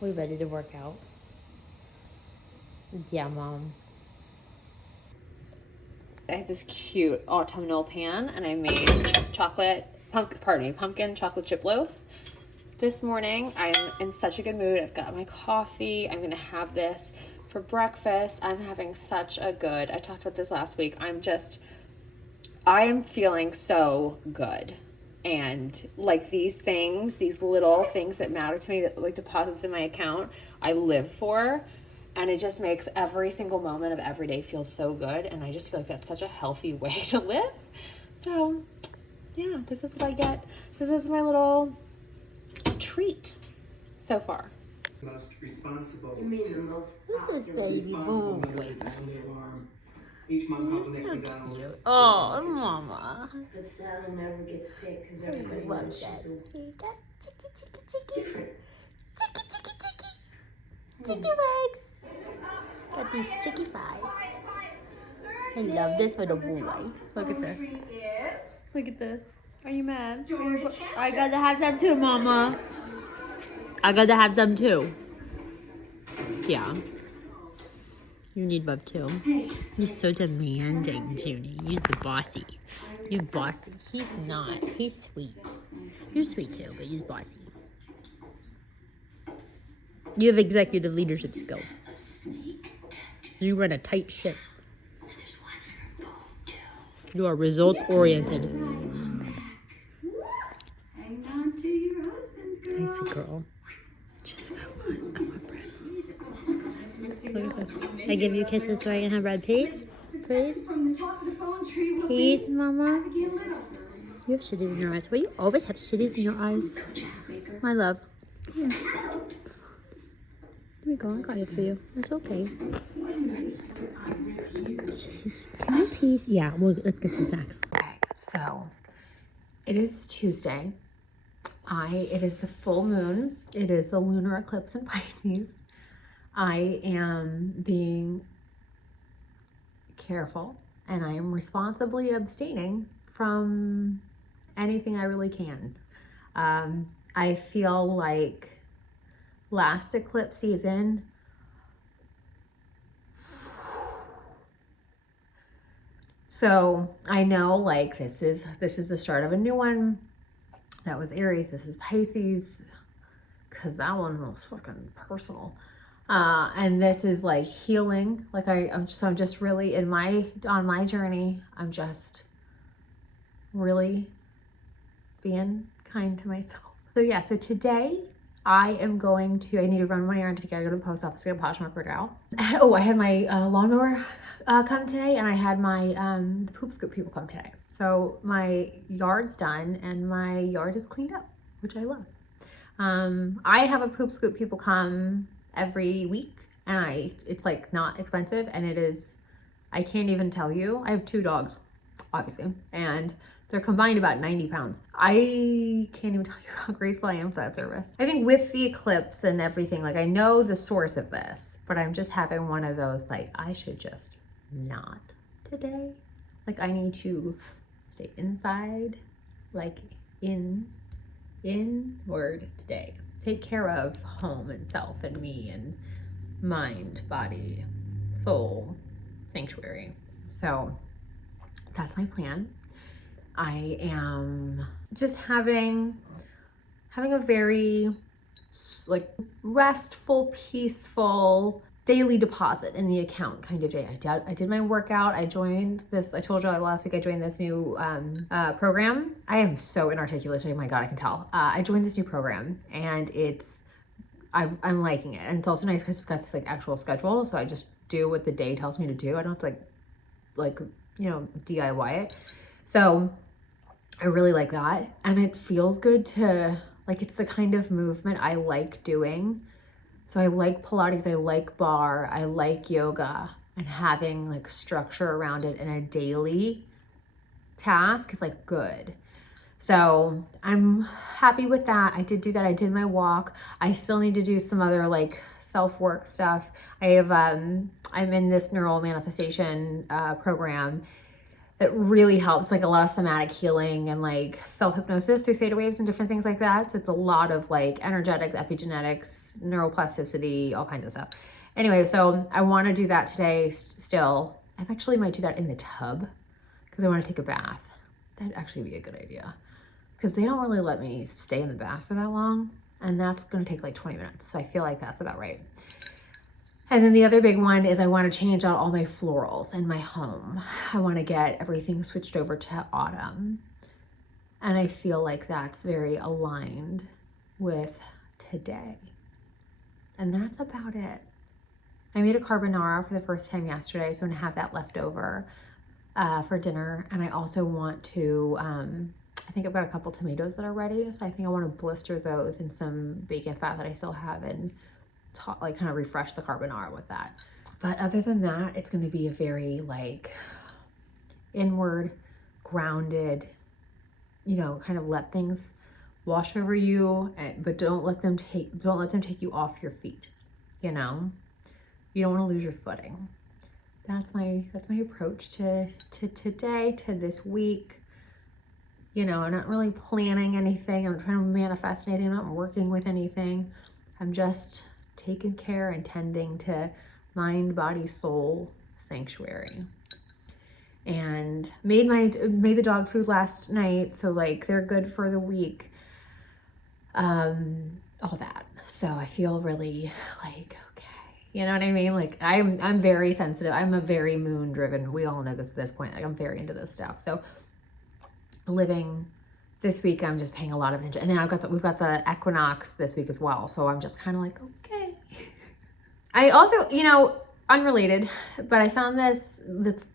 We ready to work out? Yeah, Mom. I have this cute autumnal pan, and I made pumpkin chocolate chip loaf. This morning, I'm in such a good mood. I've got my coffee. I'm gonna have this for breakfast. I'm having such a good, I talked about this last week. I am feeling so good. And like these little things that matter to me, that like deposits in my account, I live for. And it just makes every single moment of every day feel so good. And I just feel like that's such a healthy way to live. So yeah, this is what I get. This is my little treat so far. Most responsible. You mean the most This is baby Responsible boy. members of the alarm. Each month calls the He's next so McDonald's. cute. Oh, Mama. But Sally never gets picked because He everybody loves knows that. she's He does ticky. different. Ticky wags. Got these ticky thighs. I love this little boy. Look at this. Look at this. Are you mad? I gotta have some too, Mama. I gotta have some too. Yeah. You need love too. You're so demanding, Junie. You're the bossy. You're bossy. He's not. He's sweet. You're sweet too, but you're bossy. You have executive leadership skills. You run a tight ship. You are results oriented. Hang on to your husband's girl. Nice girl. She's like, I want bread. Look at this. I give you kisses so I can have bread, please? Please? Please, Mama? You have shitties in your eyes. Well, you always have shitties in your eyes. My love. Here. Here we go. I got it for you. It's okay. Can you please? Yeah, well, let's get some snacks. Okay, so it is Tuesday. It is the full moon. It is the lunar eclipse in Pisces. I am being careful and I am responsibly abstaining from anything I really can. I feel like last eclipse season, so I know like this is the start of a new one. That was Aries. This is Pisces, because that one was fucking personal. And this is like healing. Like I'm just really on my journey. I'm just really being kind to myself. So yeah, so today I need to run one errand to go to the post office to get a Poshmark order out. Oh, I had my lawnmower come today, and I had my the poop scoop people come today. So my yard's done and my yard is cleaned up, which I love. I have a poop scoop people come every week, and it's like not expensive, and it is, I can't even tell you. I have 2 dogs, obviously, and they're combined about 90 pounds. I can't even tell you how grateful I am for that service. I think with the eclipse and everything, like I know the source of this, but I'm just having one of those, like, I should just not today. Like I need to stay inside, like inward today. Take care of home and self and me and mind, body, soul, sanctuary. So that's my plan. I am just having a very like restful, peaceful daily deposit in the account kind of day. I did my workout. I joined this, I told you last week I joined this new program. I am so inarticulate today, my God, I can tell. I joined this new program and I'm liking it. And it's also nice because it's got this like actual schedule. So I just do what the day tells me to do. I don't have to like DIY it. So I really like that. And it feels good to, like, it's the kind of movement I like doing. So I like Pilates, I like bar, I like yoga, and having like structure around it in a daily task is like good. So I'm happy with that. I did do that. I did my walk. I still need to do some other like self-work stuff. I'm in this neural manifestation program, It really helps, like a lot of somatic healing and like self-hypnosis through theta waves and different things like that. So it's a lot of like energetics, epigenetics, neuroplasticity, all kinds of stuff. Anyway, so I want to do that today still. I actually might do that in the tub because I want to take a bath. That'd actually be a good idea because they don't really let me stay in the bath for that long. And that's going to take like 20 minutes. So I feel like that's about right. And then the other big one is I want to change out all my florals in my home. I want to get everything switched over to autumn. And I feel like that's very aligned with today. And that's about it. I made a carbonara for the first time yesterday, so I'm gonna have that left over for dinner. And I also want to, I think I've got a couple tomatoes that are ready. So I think I want to blister those in some bacon fat that I still have and like kind of refresh the carbonara with that. But other than that, it's going to be a very like inward, grounded, you know, kind of let things wash over you, but don't let them take you off your feet. You know, you don't want to lose your footing. That's my approach to today, to this week. You know, I'm not really planning anything. I'm trying to manifest anything. I'm not working with anything. I'm just taking care and tending to mind, body, soul sanctuary. And made the dog food last night, so like they're good for the week. All that. So I feel really like okay. You know what I mean? Like I'm very sensitive. I'm a very moon driven. We all know this at this point. Like I'm very into this stuff. So living this week, I'm just paying a lot of attention. And then we've got the equinox this week as well. So I'm just kind of like, okay. I also, you know, unrelated, but I found that's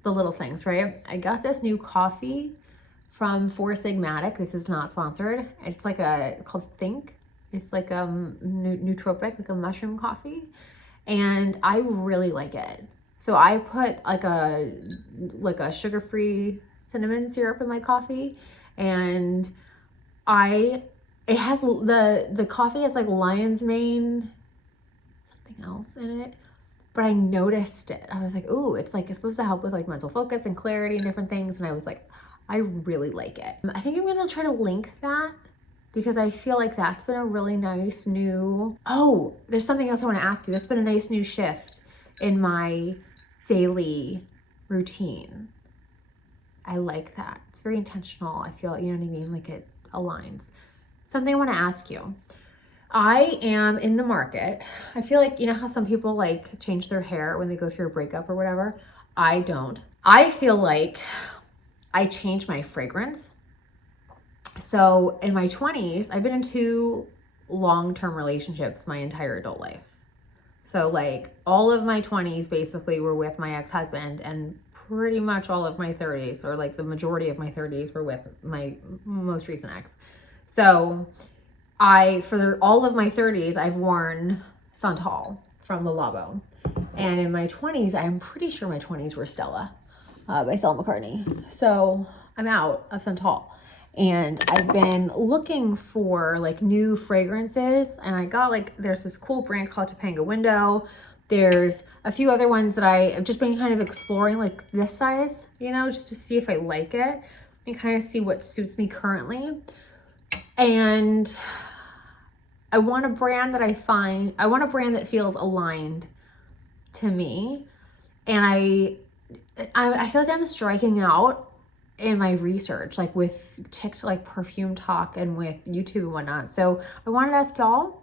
the little things, right? I got this new coffee from Four Sigmatic. This is not sponsored. It's like called Think. It's like a nootropic, like a mushroom coffee. And I really like it. So I put like a sugar-free cinnamon syrup in my coffee, and it has the coffee has like lion's mane, something else in it, but I noticed it. I was like, ooh, it's supposed to help with like mental focus and clarity and different things. And I was like, I really like it. I think I'm gonna try to link that because I feel like that's been a really nice new, oh, there's something else I want to ask you. There's been a nice new shift in my daily routine. I like that. It's very intentional. I feel, you know what I mean? Like it aligns. Something I want to ask you. I am in the market. I feel like, you know how some people like change their hair when they go through a breakup or whatever? I don't. I feel like I change my fragrance. So in my 20s, I've been in 2 long-term relationships my entire adult life. So like all of my 20s basically were with my ex-husband, and pretty much all of my 30s, or like the majority of my 30s, were with my most recent ex. So for all of my 30s, I've worn Santal from Le Labo. And in my 20s, I'm pretty sure my 20s were Stella by Stella McCartney. So I'm out of Santal. And I've been looking for like new fragrances, and I got there's this cool brand called Topanga Window. There's a few other ones that I have just been kind of exploring, like this size, you know, just to see if I like it and kind of see what suits me currently. And I want a brand that feels aligned to me. And I feel like I'm striking out in my research, like with like Perfume Talk and with YouTube and whatnot. So I wanted to ask y'all,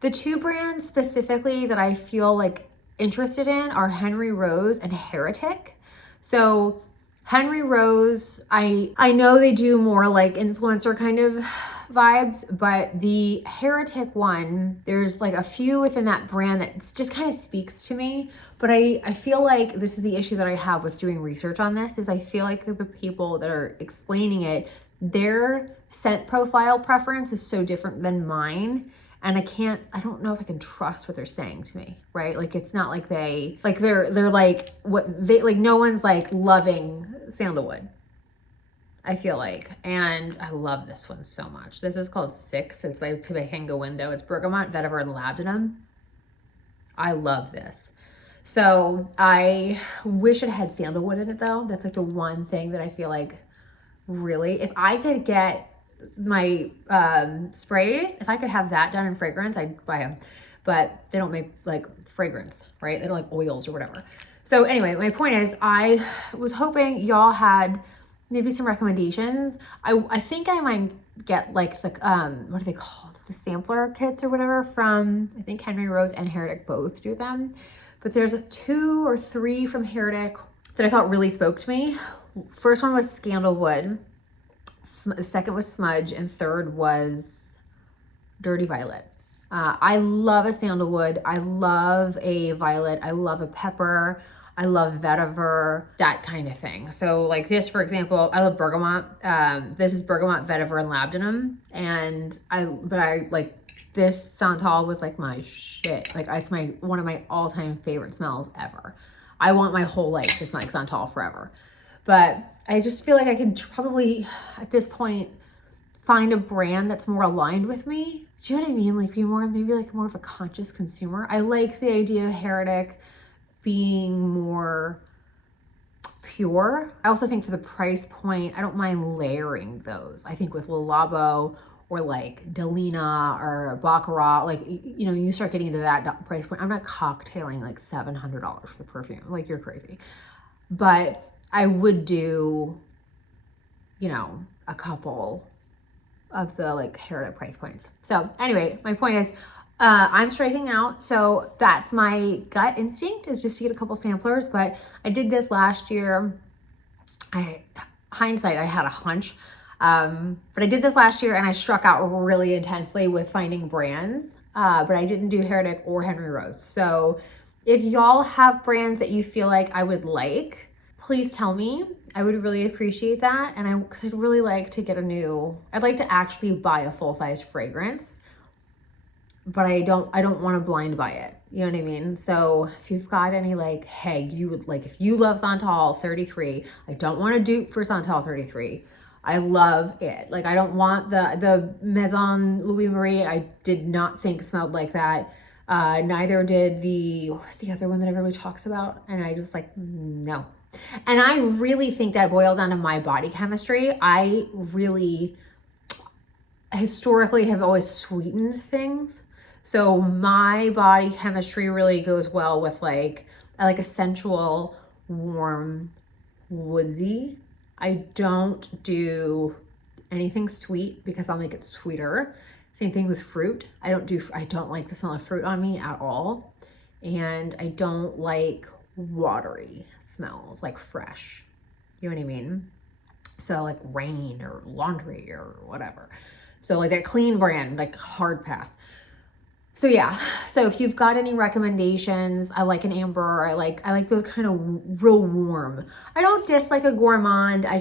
the 2 brands specifically that I feel like interested in are Henry Rose and Heretic. So Henry Rose, I know they do more like influencer kind of vibes, but the Heretic one, there's like a few within that brand that just kind of speaks to me. But I feel like this is the issue that I have with doing research on this, is I feel like the people that are explaining it, their scent profile preference is so different than mine. And I don't know if I can trust what they're saying to me, right? Like, it's not like they're like what they, like no one's like loving sandalwood, I feel like. And I love this one so much. This is called 6. It's by Topanga Window. It's bergamot, vetiver, and labdanum. I love this. So I wish it had sandalwood in it though. That's like the one thing that I feel like really, if I could get my sprays, if I could have that done in fragrance, I'd buy them. But they don't make like fragrance, right? They don't like oils or whatever. So anyway, my point is I was hoping y'all had maybe some recommendations. I think I might get like the, what are they called? The sampler kits or whatever from, I think Henry Rose and Heretic both do them. But there's 2 or 3 from Heretic that I thought really spoke to me. First one was Scandalwood. The second was Smudge, and third was Dirty Violet. I love a sandalwood. I love a violet. I love a pepper. I love vetiver, that kind of thing. So like this, for example, I love bergamot. This is bergamot, vetiver, and labdanum. And I like this Santal was like my shit. Like it's one of my all-time favorite smells ever. I want my whole life to smell like Santal forever. But I just feel like I could probably, at this point, find a brand that's more aligned with me. Do you know what I mean? Like be more, maybe like more of a conscious consumer. I like the idea of Heretic being more pure. I also think for the price point, I don't mind layering those. I think with Le Labo or like Delina or Baccarat, like, you know, you start getting into that price point. I'm not cocktailing like $700 for the perfume. Like you're crazy. But I would do, you know, a couple of the like Heretic price points. So anyway, my point is I'm striking out. So that's my gut instinct, is just to get a couple samplers. But I did this last year. Hindsight, I had a hunch. But I did this last year and I struck out really intensely with finding brands. But I didn't do Heretic or Henry Rose. So if y'all have brands that you feel like I would like, please tell me. I would really appreciate that. And because I'd really like to get I'd like to actually buy a full-size fragrance, but I don't want to blind buy it. You know what I mean? So if you've got any like, hey, you would like, if you love Santal 33, I don't want to dupe for Santal 33. I love it. Like, I don't want the Maison Louis Marie. I did not think smelled like that. Neither did what was the other one that everybody talks about? And I just like, no. And I really think that boils down to my body chemistry. I really historically have always sweetened things. So my body chemistry really goes well with like, I like a sensual, warm, woodsy. I don't do anything sweet because I'll make it sweeter. Same thing with fruit. I don't like the smell of fruit on me at all. And I don't like watery smells, like fresh. You know what I mean? So like rain or laundry or whatever. So like that clean brand, like hard pass. So yeah, so if you've got any recommendations, I like an amber. I like those kind of real warm. I don't dislike a gourmand. I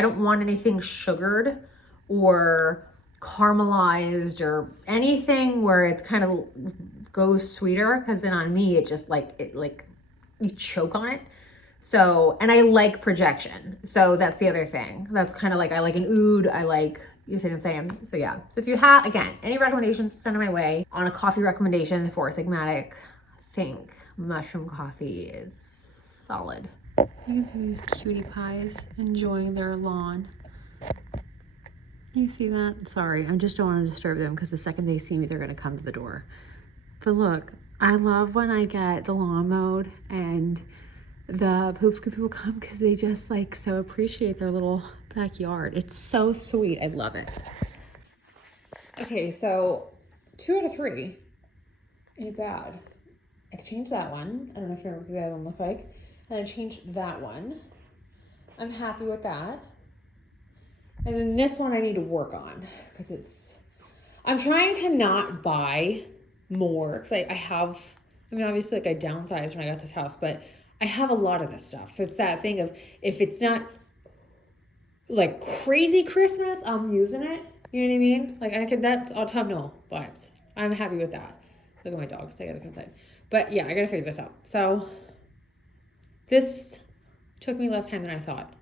don't want anything sugared or caramelized or anything where it's kind of goes sweeter, because then on me it just like you choke on it. So, and I like projection. So that's the other thing. That's kind of like, I like an oud. You see what I'm saying? So yeah. So if you have, again, any recommendations, send them my way. On a coffee recommendation for Sigmatic, I think mushroom coffee is solid. Look at these cutie pies enjoying their lawn. You see that? Sorry, I just don't want to disturb them because the second they see me, they're going to come to the door. But look, I love when I get the lawn mowed and the poop scoop people come, because they just like so appreciate their little backyard. It's so sweet. I love it. Okay, so 2 out of 3 ain't bad. I changed that one. I don't know if you remember what the other one looked like. And I changed that one. I'm happy with that. And then this one I need to work on, because I'm trying to not buy more, because obviously like I downsized when I got this house, but I have a lot of this stuff. So it's that thing of, if it's not like crazy Christmas, I'm using it. You know what I mean? Like that's autumnal vibes. I'm happy with that. Look at my dogs, they gotta come inside. But yeah, I gotta figure this out. So this took me less time than I thought,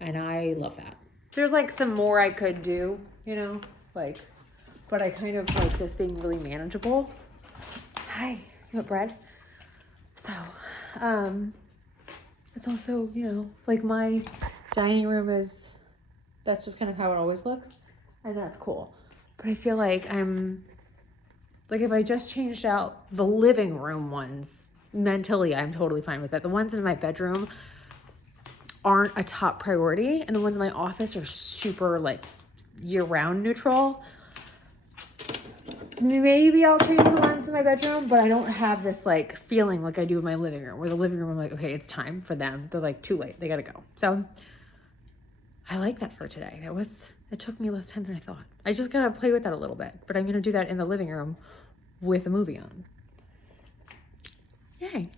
and I love that. There's like some more I could do, you know, like, but I kind of like this being really manageable. Hi, you want bread? So It's also, like my dining room that's just kind of how it always looks. And that's cool. But I feel like if I just changed out the living room ones, mentally, I'm totally fine with that. The ones in my bedroom aren't a top priority. And the ones in my office are super like year-round neutral. Maybe I'll change the ones in my bedroom, but I don't have this like feeling like I do in my living room, where the living room, I'm like, okay, it's time for them. They're like too late. They got to go. So I like that for today. It took me less time than I thought. I just got to play with that a little bit, but I'm going to do that in the living room with a movie on. Yay.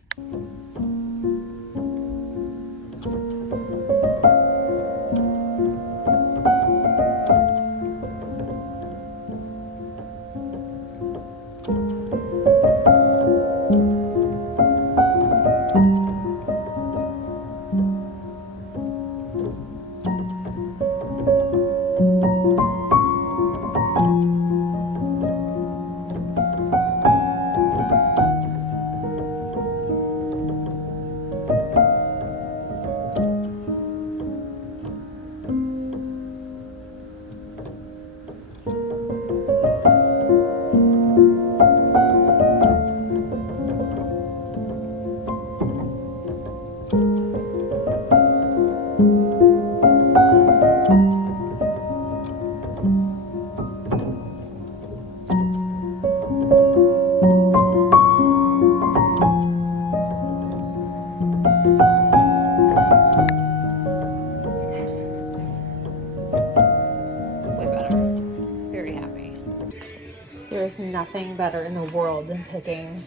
Nothing better in the world than picking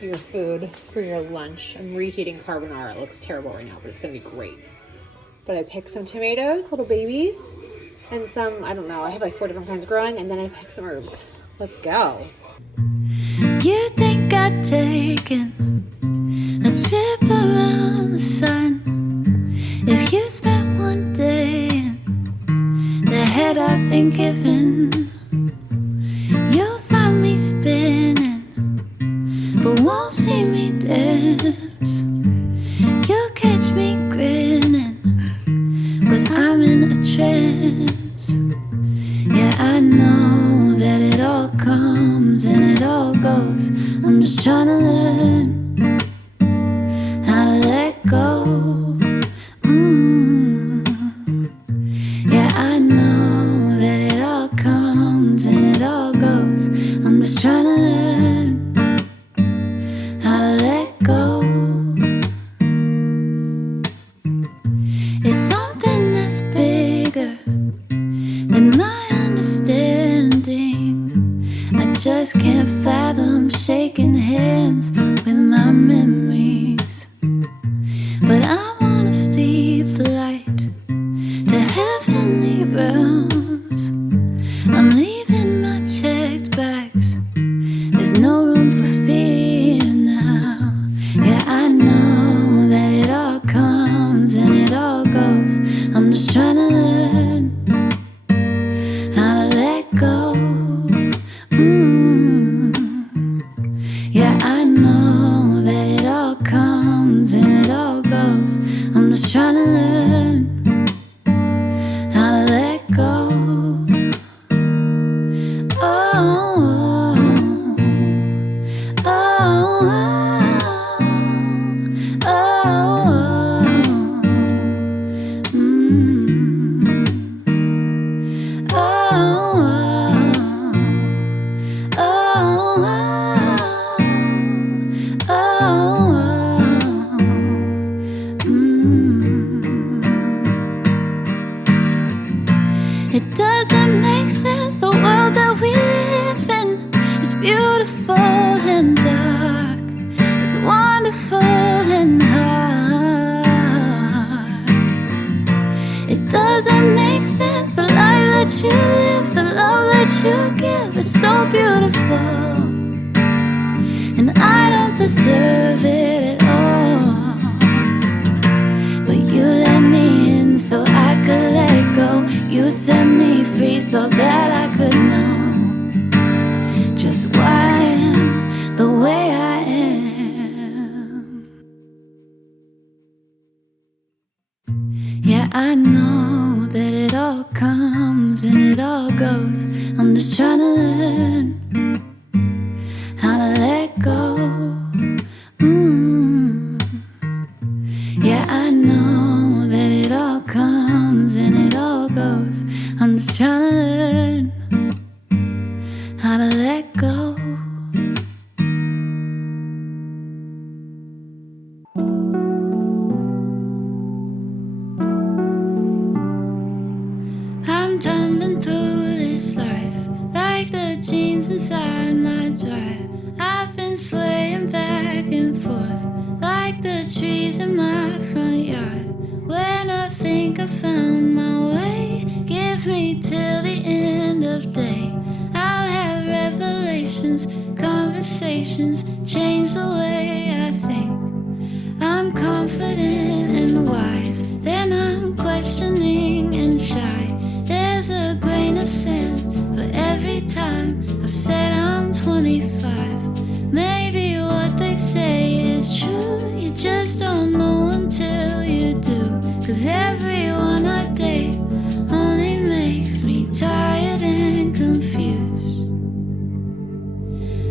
your food for your lunch. I'm reheating carbonara. It looks terrible right now, but it's gonna be great. But I picked some tomatoes, little babies, and some, I don't know, I have like 4 different kinds growing, and then I picked some herbs. Let's go. You think I'd taken a trip around the sun if you spent one day in the head I've been given? You'll find me spinning, but won't see me dance. You'll catch me grinning, but I'm in a trance. Yeah, I know that it all comes and it all goes. I'm just trying to learn how to let go. Yeah, I know that it all comes and it all goes. I'm just trying to learn how to let go. It's something that's bigger than my understanding. I just can't fathom shaking hands with my memories. But I'm on a steep flight to heavenly realms. I'm leaving my checked bags. There's no room for fear now. Yeah, I know that it all comes and it all goes. I'm just trying to learn how to let go. Yeah, I know that it all comes and it all goes. I'm just trying to learn how to let go. Oh, oh, oh, oh, oh, It doesn't make sense, the world that we live in is beautiful and dark. It's wonderful and hard. It doesn't make sense, the life that you live, the love that you give is so beautiful. And I don't deserve it at all, but you let me in so I could let go. You set me free so that I could know just why I am the way I am. I know that it all comes and it all goes. I'm just trying to learn how to let go. Yeah, I know that it all comes and it all goes. I'm just trying to learn how to let go. I'm tumbling through this life like the jeans inside my dryer. I've been swaying back and forth like the trees in my front yard. When I think I found my way, give me till the end of day. I'll have revelations, conversations, change the way I think. I'm confident and wise, then I'm questioning and shy. There's a grain of sand for every time I've said I'm 25. Maybe what they say is true, you just don't know until you do. 'Cause everyone I date only makes me tired and confused.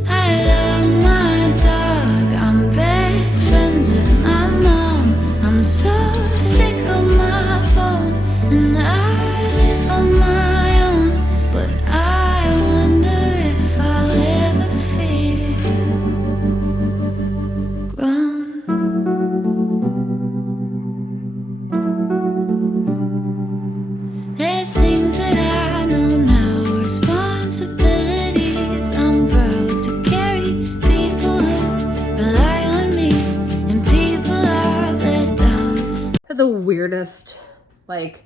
I love my dog, I'm best friends with my mom. I'm so sick of my phone and I live on my own. But I wonder if I'll ever feel grown. There's things that I know now, responsibilities I'm proud to carry, people who rely on me, and people I've let down. The weirdest, like,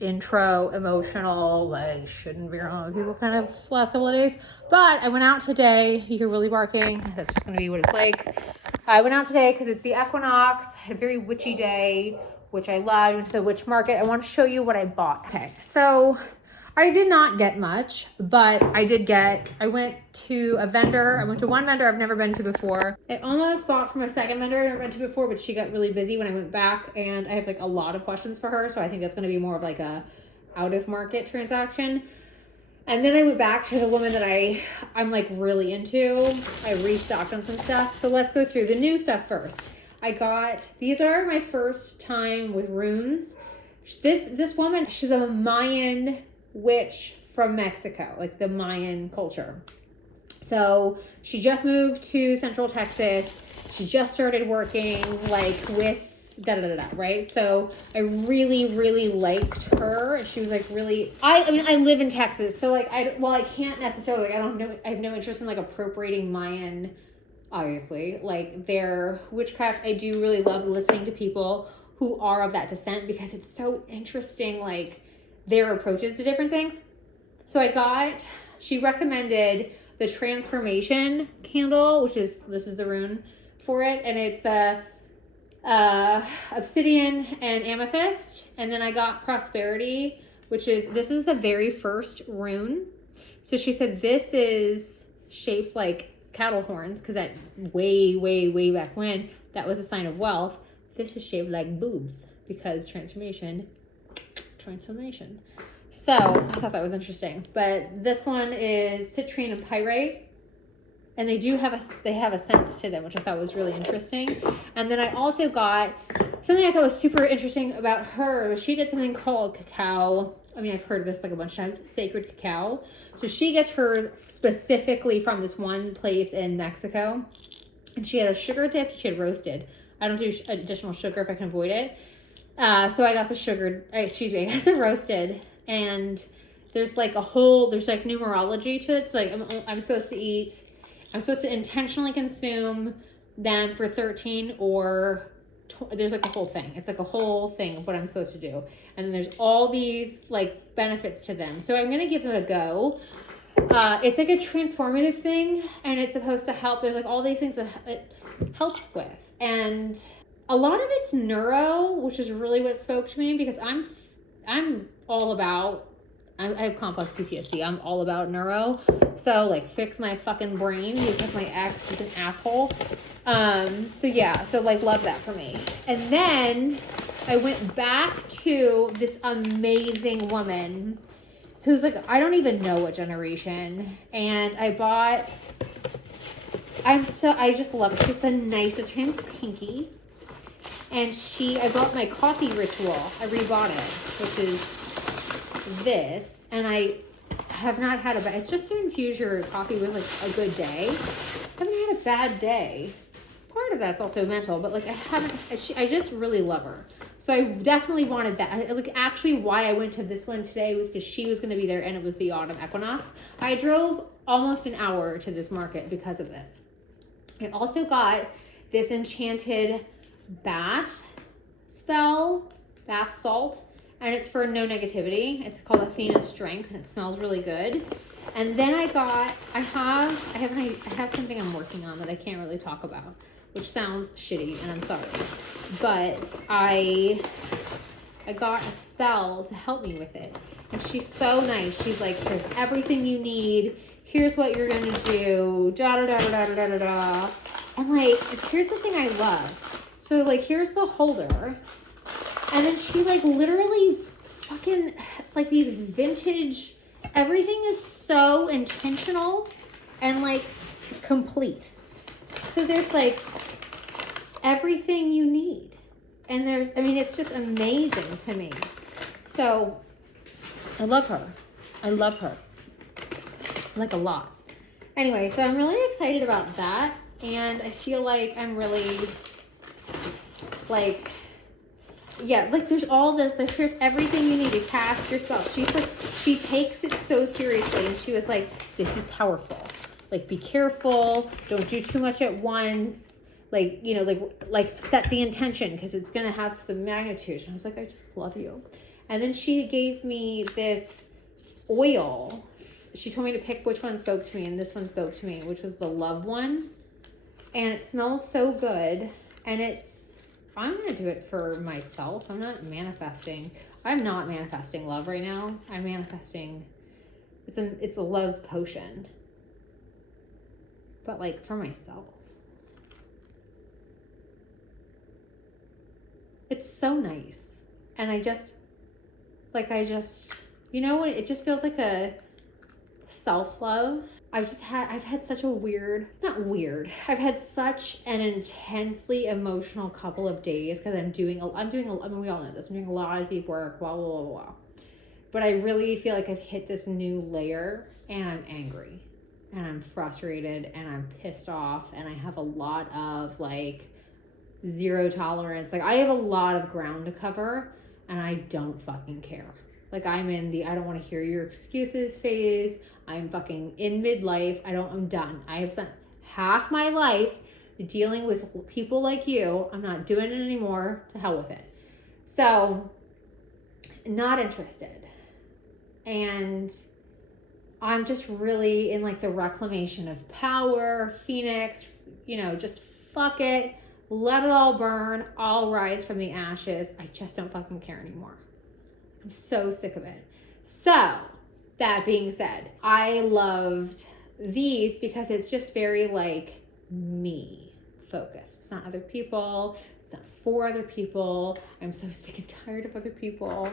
intro, emotional, like, shouldn't be around with people kind of last couple of days. But I went out today. You hear Willie barking. That's just going to be what it's like. I went out today because it's the equinox. Had a very witchy day, which I loved. Went to the witch market. I want to show you what I bought. Okay, so I did not get much, but I went to a vendor. I went to one vendor I've never been to before. I almost bought from a second vendor I've never been to before, but she got really busy when I went back, and I have like a lot of questions for her. So I think that's going to be more of like a out of market transaction. And then I went back to the woman that I'm like really into. I restocked on some stuff. So let's go through the new stuff first. These are my first time with runes. This woman, she's a Mayan witch from Mexico, like the Mayan culture. So she just moved to Central Texas. She just started working like with right? So I really, really liked her. And she was like really, I mean, I live in Texas. So like, I can't necessarily, like, I have no interest in like appropriating Mayan, obviously, like their witchcraft. I do really love listening to people who are of that descent because it's so interesting, like their approaches to different things. So she recommended the transformation candle, this is the rune for it. And it's the obsidian and amethyst. And then I got prosperity, this is the very first rune. So she said this is shaped like cattle horns, because that way back when, that was a sign of wealth. This is shaped like boobs because transformation. So I thought that was interesting. But this one is citrine and pyrite. And they have a scent to them, which I thought was really interesting. And then I also got something I thought was super interesting about her. She did something called cacao. I mean, I've heard of this like a bunch of times, sacred cacao. So she gets hers specifically from this one place in Mexico. And she had a sugar dip, she had roasted. I don't do additional sugar if I can avoid it. So I got the I got the roasted. And there's like numerology to it. So like I'm supposed to intentionally consume them for 13 or there's like a whole thing. It's like a whole thing of what I'm supposed to do. And then there's all these like benefits to them. So I'm going to give them a go. It's like a transformative thing, and it's supposed to help. There's like all these things that it helps with. And a lot of it's neuro, which is really what spoke to me, because I'm all about, I have complex PTSD. I'm all about neuro. So like fix my fucking brain because my ex is an asshole. So yeah, so like love that for me. And then I went back to this amazing woman who's like, I don't even know what generation. And I just love her. She's the nicest. Her name's Pinky. And I bought my coffee ritual. I rebought it, which is this. And I have not had it's just to infuse your coffee with like a good day. I haven't had a bad day. Part of that's also mental, but like I just really love her. So I definitely wanted that. Actually why I went to this one today was because she was going to be there and it was the autumn equinox. I drove almost an hour to this market because of this. I also got this enchanted bath salt, and it's for no negativity. It's called Athena's Strength, and it smells really good. And then I have something I'm working on that I can't really talk about, which sounds shitty, and I'm sorry. But I got a spell to help me with it. And she's so nice. She's like, here's everything you need. Here's what you're going to do. Da, da, da, da, da, da, da, da. And like, here's the thing I love. So like, here's the holder. And then she like literally fucking like these vintage, everything is so intentional and like complete. So there's like everything you need. And it's just amazing to me. So I love her. Like a lot. Anyway, so I'm really excited about that. And I feel like I'm really like, yeah, like there's all this, here's everything you need to cast your spell. She takes it so seriously, and she was like, this is powerful. Like, be careful, don't do too much at once. Like, you know, like set the intention because it's going to have some magnitude. And I was like, I just love you. And then she gave me this oil. She told me to pick which one spoke to me, and this one spoke to me, which was the love one. And it smells so good. And I'm going to do it for myself. I'm not manifesting love right now. I'm manifesting, it's a love potion. But like for myself. It's so nice. And it just feels like a self-love. I've had such an intensely emotional couple of days because we all know this, I'm doing a lot of deep work, blah, blah, blah, blah. But I really feel like I've hit this new layer, and I'm angry, and I'm frustrated, and I'm pissed off, and I have a lot of like zero tolerance. Like I have a lot of ground to cover, and I don't fucking care. Like I'm in the I don't want to hear your excuses phase. I'm fucking in midlife. I'm done. I have spent half my life dealing with people like you. I'm not doing it anymore. To hell with it. So, not interested. And I'm just really in like the reclamation of power, Phoenix, just fuck it. Let it all burn. I'll rise from the ashes. I just don't fucking care anymore. I'm so sick of it. So, that being said, I loved these because it's just very like me focused. It's not other people. It's not for other people. I'm so sick and tired of other people.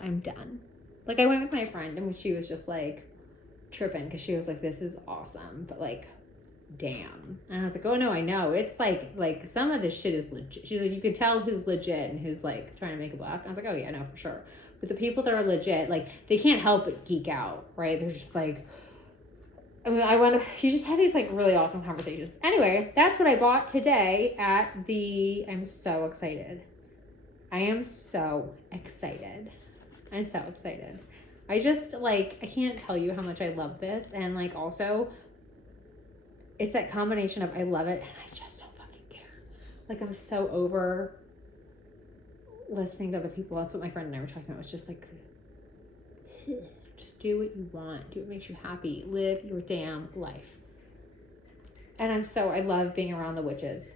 I'm done. Like I went with my friend and she was just like tripping because she was like, this is awesome. But like, damn. And I was like, oh no, I know. It's like some of this shit is legit. She's like, you could tell who's legit and who's like trying to make a buck. I was like, oh yeah, no, for sure. But the people that are legit, like, they can't help but geek out, right? They're just like, you just have these, like, really awesome conversations. Anyway, that's what I bought today I'm so excited. I am so excited. I'm so excited. I just, like, I can't tell you how much I love this. And, like, also, it's that combination of I love it and I just don't fucking care. Like, I'm so over listening to other people. That's what my friend and I were talking about. It's just like, just do what you want. Do what makes you happy. Live your damn life. And I love being around the witches.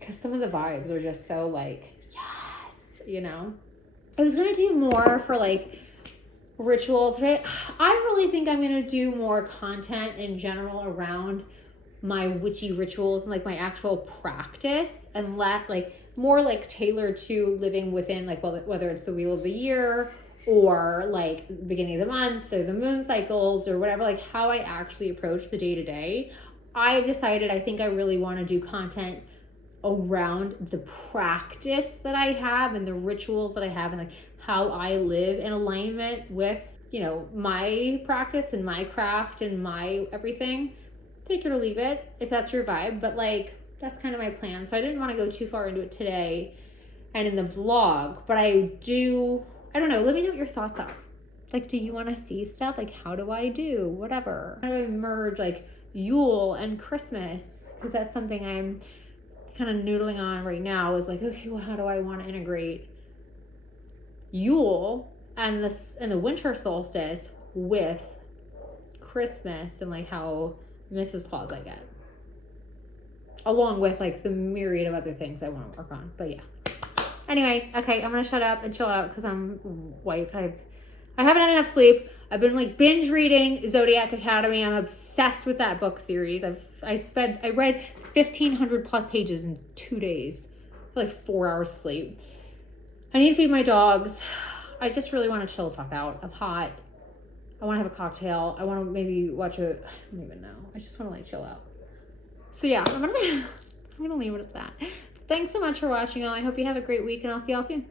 Because some of the vibes are just so like, yes, I was going to do more for like rituals, right? I really think I'm going to do more content in general around my witchy rituals and like my actual practice, and like more like tailored to living within like whether it's the wheel of the year or like beginning of the month or the moon cycles or whatever, like how I actually approach the day to day. I've decided I think I really want to do content around the practice that I have and the rituals that I have and like how I live in alignment with, you know, my practice and my craft and my everything. Take it or leave it if that's your vibe, but like that's kind of my plan. So I didn't want to go too far into it today and in the vlog, but I don't know, let me know what your thoughts are. Like, do you want to see stuff? Like, how do I do whatever? How do I merge like Yule and Christmas? Because that's something I'm kind of noodling on right now, is like, okay, well, how do I want to integrate Yule and the winter solstice with Christmas and like how Mrs. Claus I get, along with like the myriad of other things I want to work on. But yeah, anyway, okay, I'm gonna shut up and chill out because I'm wiped. I haven't had enough sleep. I've been like binge reading Zodiac Academy. I'm obsessed with that book series. I read 1,500 plus pages in 2 days, like 4 hours of sleep. I need to feed my dogs. I just really want to chill the fuck out. I'm hot. I want to have a cocktail. I want to maybe watch I don't even know. I just want to like chill out. So yeah, I'm gonna leave it at that. Thanks so much for watching, all. I hope you have a great week, and I'll see y'all soon.